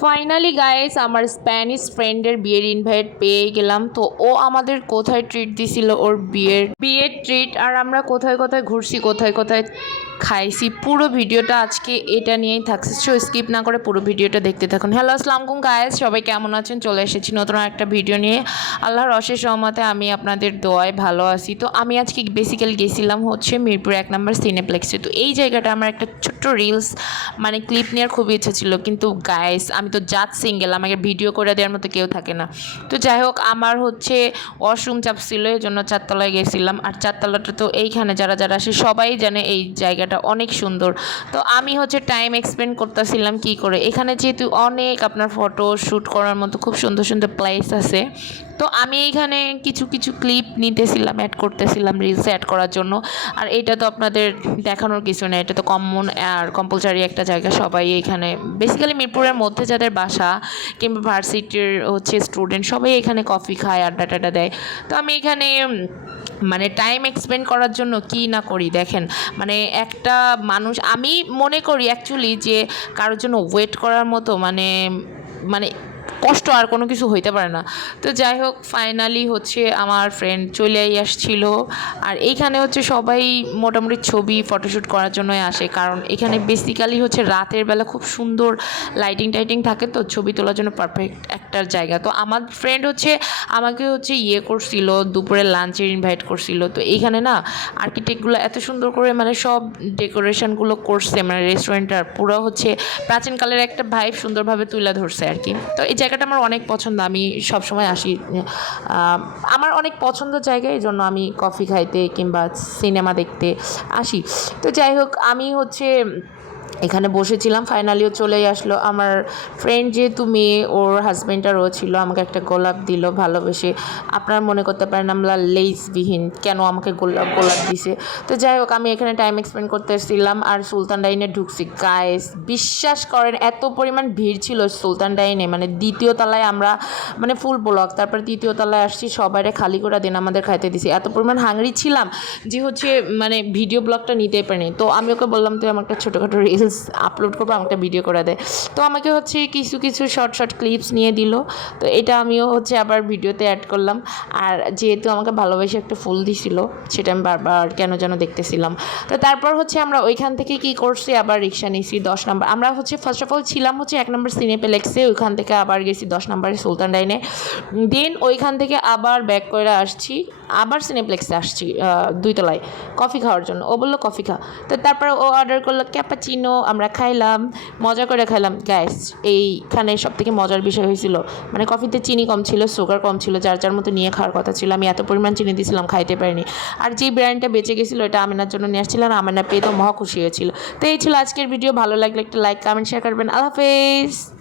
Finally guys আমার Spanish ফ্রেন্ডের বিয়ের ইনভাইট পেয়ে গেলাম। তো ও আমাদের কোথায় ট্রিট দিছিল ওর বিয়ের বিয়ের ট্রিট আর আমরা কোথায় কোথায় ঘুরছি, কোথায় কোথায় খাইছি। পুরো ভিডিওটা আজকে এটা নিয়েই থাকছে সো স্কিপ না করে পুরো ভিডিওটা দেখতে থাকুন। হ্যালো আসসালাম আলাইকুম গায়েস সবাই কেমন আছেন? চলে এসেছি নতুন একটা ভিডিও নিয়ে। আল্লাহর অশেষ রহমতে আমি আপনাদের দোয়ায় ভালো আছি। তো আমি আজকে বেসিক্যালি গেছিলাম হচ্ছে মিরপুর এক নম্বর সিনেপ্লেক্সে তো এই জায়গাটা আমার একটা ছোট্ট রিলস মানে ক্লিপ নেওয়ার খুবই ইচ্ছা ছিল। কিন্তু গায়েস আমি তো জাত সিঙ্গেল আমাকে ভিডিও করে দেওয়ার মতো কেউ থাকে না। তো যাই হোক, আমার হচ্ছে ওয়াশরুম চাপ ছিল এই জন্য চারতলায় গেছিলাম। আর চারতলাটা তো এইখানে যারা যারা আসে, সবাই জানে এই জায়গাটা অনেক সুন্দর। তো আমি হচ্ছে টাইম এক্সপেন্ড করতেছিলাম কি করে? এখানে যেহেতু অনেক আপনার ফটো শ্যুট করার মতো খুব সুন্দর সুন্দর প্লেস আছে। তো আমি এইখানে কিছু কিছু ক্লিপ নিতেছিলাম অ্যাড করতেছিলাম রিলসে অ্যাড করার জন্য। আর এটা তো আপনাদের দেখানোর কিছু না, এটা তো কমন আর কম্পালসারি একটা জায়গা। সবাই এখানে বেসিক্যালি মিরপুরের মধ্যে যাদের বাসা কিংবা ভার্সিটির হচ্ছে স্টুডেন্ট সবাই এখানে কফি খায়, আড্ডা টাড্ডা দেয়। তো আমি এখানে মানে টাইম এক্সপেন্ড করার জন্য কি না করি, দেখেন। মানে একটা মানুষ, আমি মনে করি অ্যাকচুয়ালি যে কারোর জন্য ওয়েট করার মতো মানে মানে কষ্ট আর কোনো কিছু হইতে পারে না। তো যাই হোক ফাইনালি হচ্ছে আমার ফ্রেন্ড চলেই আসছিল। আর এইখানে হচ্ছে সবাই মোটামুটি ছবি ফটোশ্যুট করার জন্যই আসে। কারণ এখানে বেসিক্যালি হচ্ছে রাতের বেলা খুব সুন্দর লাইটিং টাইটিং থাকে তো, ছবি তোলার জন্য পারফেক্ট একটা জায়গা। তো আমার ফ্রেন্ড হচ্ছে আমাকে হচ্ছে ইয়ে করছিল, দুপুরে লাঞ্চের ইনভাইট করছিল। তো এইখানে না আর্কিটেক্টগুলো এত সুন্দর করে মানে সব ডেকোরেশনগুলো করছে মানে রেস্টুরেন্টটার পুরো হচ্ছে প্রাচীনকালের একটা ভাইব সুন্দরভাবে তুলে ধরছে আর কি। তো এই জায়গাটা আমার অনেক পছন্দ, আমি সব সময় আসি আমার অনেক পছন্দ জায়গা এই জন্য আমি কফি খাইতে কিংবা সিনেমা দেখতে আসি। তো যাই হোক, আমি হচ্ছে এখানে বসেছিলাম ফাইনালিও চলেই আসলো। আমার ফ্রেন্ড যেহেতু মেয়ে, ওর হাজব্যান্ডটারও ছিল, আমাকে একটা গোলাপ দিল ভালোবেসে। আপনার মনে করতে পারেন আমরা লেইসবিহীন কেন আমাকে গোলাপ গোলাপ দিছে? তো যাই হোক, আমি এখানে টাইম এক্সপেন্ড করতেছিলাম আর সুলতান ডাইনে ঢুকছি। গায়েস বিশ্বাস করেন, এত পরিমাণ ভিড় ছিল সুলতান ডাইনে। মানে দ্বিতীয় তলায় আমরা মানে ফুল ব্লক তারপর তৃতীয় তলায় আসছি, সবাইরে খালি করে দিন আমাদের খাইতে দিছি। এত পরিমাণ হাংরি ছিলাম যে হচ্ছে মানে ভিডিও ব্লগটা নিতেই পারিনি। তো আমি ওকে বললাম, তুই আমার একটা ছোটোখাটো রিলস আপলোড করব, আমাকে ভিডিও করে দেয় তো আমাকে হচ্ছে কিছু কিছু শর্ট শর্ট ক্লিপস নিয়ে দিল। তো এটা আমিও হচ্ছে আবার ভিডিওতে অ্যাড করলাম। আর যেহেতু আমাকে ভালোবেসে একটা ফুল দিছিল, সেটা আমি বারবার কেন যেন দেখতেছিলাম। তো তারপর হচ্ছে আমরা ওইখান থেকে কি করছি, আবার রিক্সা নিয়েছি দশ নম্বর। আমরা হচ্ছে ফার্স্ট অফ অল ছিলাম হচ্ছে এক নম্বর সিনেপ্লেক্সে ওইখান থেকে আবার গেছি দশ নম্বরে সুলতান ডাইনে। দেন ওইখান থেকে আবার ব্যাক করে আসছি। আবার সিনেপ্লেক্সে আসছি দুইতলায় কফি খাওয়ার জন্য। ও বলল কফি খা। তো তারপর ও অর্ডার করল ক্যাপাচিনো আমরা খাইলাম, মজা করে খাইলাম। গ্যাস এইখানে সব থেকে মজার বিষয় হয়েছিল মানে কফিতে চিনি কম ছিল সুগার কম ছিল, যার যার মতো নিয়ে খাওয়ার কথা ছিল। আমি এত পরিমাণ চিনি দিয়েছিলাম খাইতে পারিনি। আর যে ব্র্যান্ডটা বেঁচে গেছিল, এটা আমেনার জন্য নিয়ে আসছিলাম, আমেনা পেয়ে তো মহা খুশি হয়েছিল। তো এই ছিল আজকের ভিডিও ভালো লাগলে একটা লাইক কমেন্ট শেয়ার করবেন। আল্লাহ হাফেজ!